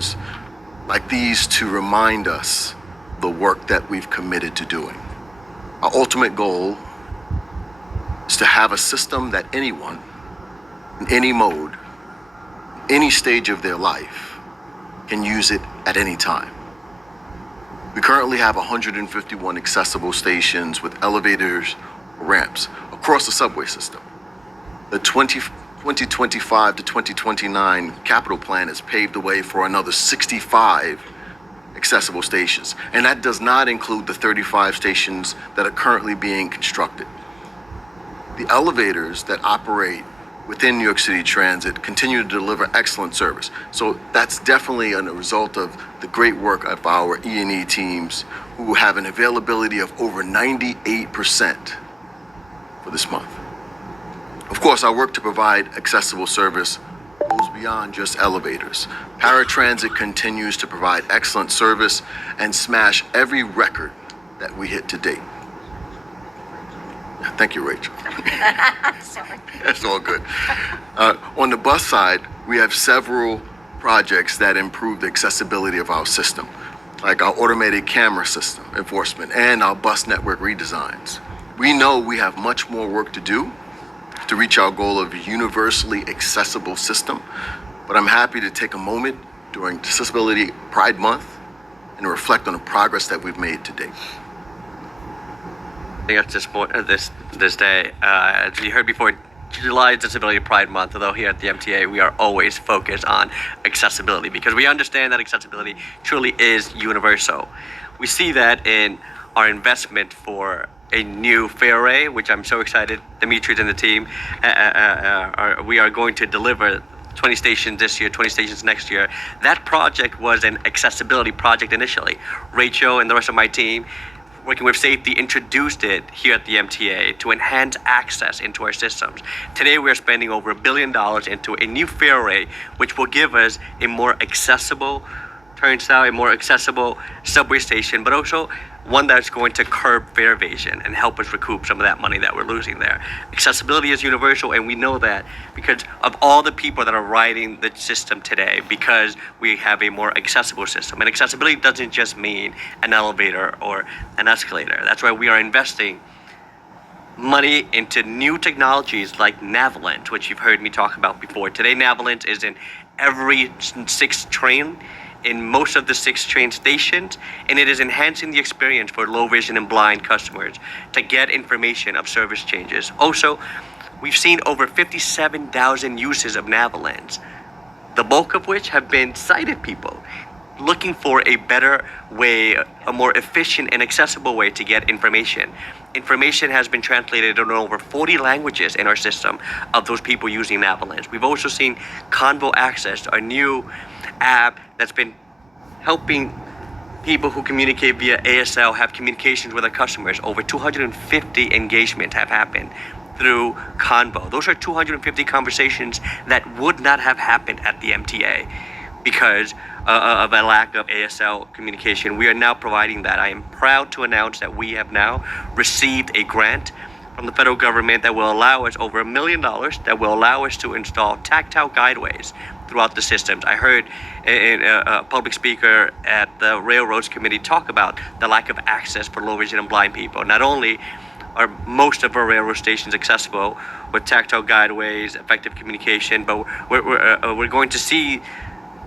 stations like these to remind us the work that we've committed to doing. Our ultimate goal is to have a system that anyone, in any mode, any stage of their life, can use it at any time. We currently have 151 accessible stations with elevators or ramps across the subway system. The 2025 to 2029 capital plan has paved the way for another 65 accessible stations, and that does not include the 35 stations that are currently being constructed. The elevators that operate within New York City Transit continue to deliver excellent service. So that's definitely a result of the great work of our E&E teams, who have an availability of over 98% for this month. Of course, our work to provide accessible service goes beyond just elevators. Paratransit continues to provide excellent service and smash every record that we hit to date. Thank you, Rachel. Sorry. That's all good. On the bus side, we have several projects that improve the accessibility of our system, like our automated camera system enforcement and our bus network redesigns. We know we have much more work to do to reach our goal of a universally accessible system, but I'm happy to take a moment during Accessibility Pride Month and reflect on the progress that we've made to date. At this day, as you heard before, July is Disability Pride Month, although here at the MTA we are always focused on accessibility because we understand that accessibility truly is universal. We see that in our investment for a new fare array, which I'm so excited Demetrius and the team we are going to deliver 20 stations this year, 20 stations next year. That project was an accessibility project initially. Rachel and the rest of my team, working with safety, introduced it here at the MTA to enhance access into our systems. Today we're spending over $1 billion into a new fare array, which will give us a more accessible turnstile, a more accessible subway station, but also one that's going to curb fare evasion and help us recoup some of that money that we're losing there. Accessibility is universal, and we know that because of all the people that are riding the system today, because we have a more accessible system. And accessibility doesn't just mean an elevator or an escalator. That's why we are investing money into new technologies like Navolent, which you've heard me talk about before. Today, Navolent is in every 6th train, in most of the 6 train stations, and it is enhancing the experience for low vision and blind customers to get information of service changes. Also, we've seen over 57,000 uses of Navolent, the bulk of which have been sighted people looking for a better way, a more efficient and accessible way to get information. Information has been translated in over 40 languages in our system of those people using Navolent. We've also seen Convo Access, our new app that's been helping people who communicate via ASL have communications with their customers. Over 250 engagements have happened through Convo. Those are 250 conversations that would not have happened at the MTA because of a lack of ASL communication. We are now providing that. I am proud to announce that we have now received a grant from the federal government that will allow us over $1 million that will allow us to install tactile guideways throughout the systems. I heard a public speaker at the Railroads Committee talk about the lack of access for low vision and blind people. Not only are most of our railroad stations accessible with tactile guideways, effective communication, but we're going to see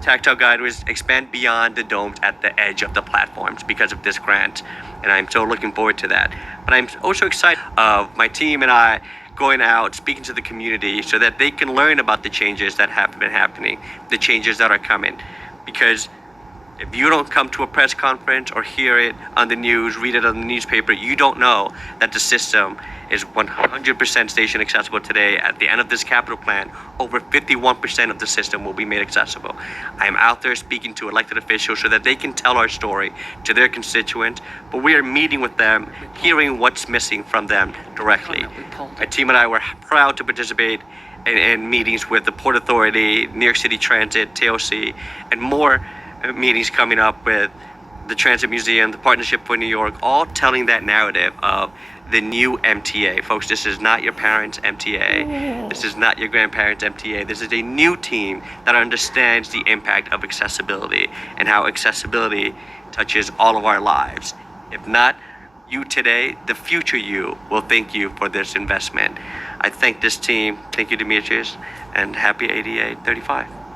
tactile guideways expand beyond the domes at the edge of the platforms because of this grant, and I'm so looking forward to that. But I'm also excited of my team and I going out, speaking to the community so that they can learn about the changes that have been happening, the changes that are coming. Because if you don't come to a press conference or hear it on the news, read it on the newspaper, you don't know that the system is 100% station accessible today. At the end of this capital plan, over 51% of the system will be made accessible. I am out there speaking to elected officials so that they can tell our story to their constituents, but we are meeting with them, hearing what's missing from them directly. My team and I were proud to participate in meetings with the Port Authority, New York City Transit, TLC, and more meetings coming up with the Transit Museum, the Partnership for New York, all telling that narrative of the new MTA. Folks, this is not your parents' MTA. This is not your grandparents' MTA. This is a new team that understands the impact of accessibility and how accessibility touches all of our lives. If not you today, the future you will thank you for this investment. I thank this team. Thank you, Demetrius, and happy ADA 35.